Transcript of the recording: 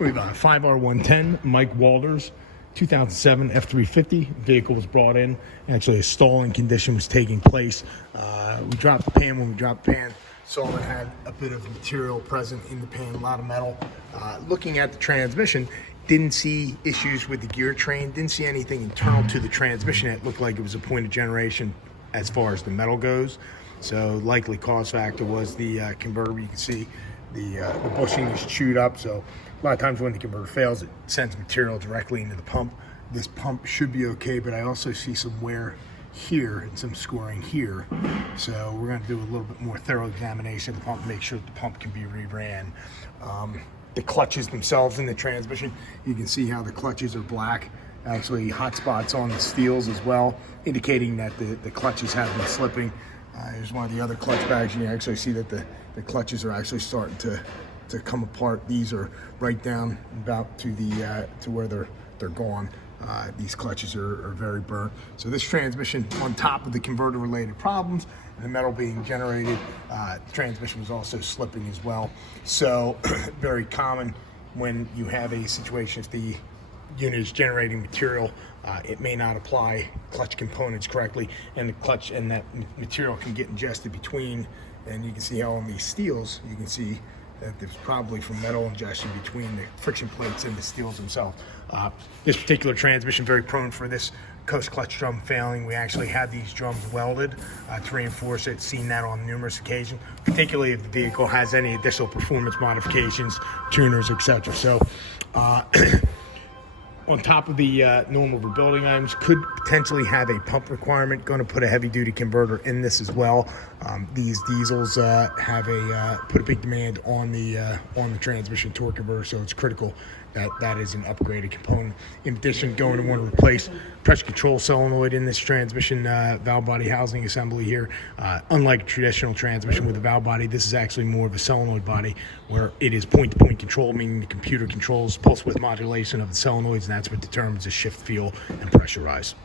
We have a 5R110 Mike Walters 2007 F350 vehicle was brought in. Actually, a stalling condition was taking place. We dropped the pan. When we dropped the pan, saw it had a bit of material present in the pan, a lot of metal. Looking at the transmission, didn't see issues with the gear train, didn't see anything internal to the transmission. It looked like it was a point of generation as far as the metal goes. So likely cause factor was the converter. You can see the bushing is chewed up. So a lot of times when the converter fails, it sends material directly into the pump. This pump should be okay, but I also see some wear here and some scoring here. So we're going to do a little bit more thorough examination of the pump, make sure that the pump can be reran. The clutches themselves in the transmission, you can see how the clutches are black. Actually, hot spots on the steels as well, indicating that the clutches have been slipping. Here's one of the other clutch bags. You can actually see that the clutches are actually starting to come apart. These are right down about to the to where they're gone. These clutches are very burnt. So this transmission, on top of the converter related problems, the metal being generated, the transmission was also slipping as well. So very common when you have a situation, if the unit is generating material, it may not apply clutch components correctly, and the clutch and that material can get ingested between. And you can see how on these steels, you can see that there's probably some metal ingestion between the friction plates and the steels themselves. This particular transmission, very prone for this coast clutch drum failing. We actually had these drums welded to reinforce it. Seen that on numerous occasions, particularly if the vehicle has any additional performance modifications, tuners, etc. So on top of the normal rebuilding items, could potentially have a pump requirement. Going to put a heavy duty converter in this as well. These diesels have put a big demand on the transmission torque converter, so it's critical that that is an upgraded component. In addition, going to want to replace pressure control solenoid in this transmission valve body housing assembly here. Unlike a traditional transmission with a valve body, this is actually more of a solenoid body where it is point-to-point control, meaning the computer controls pulse width modulation of the solenoids, and that's what determines the shift, feel, and pressure rise.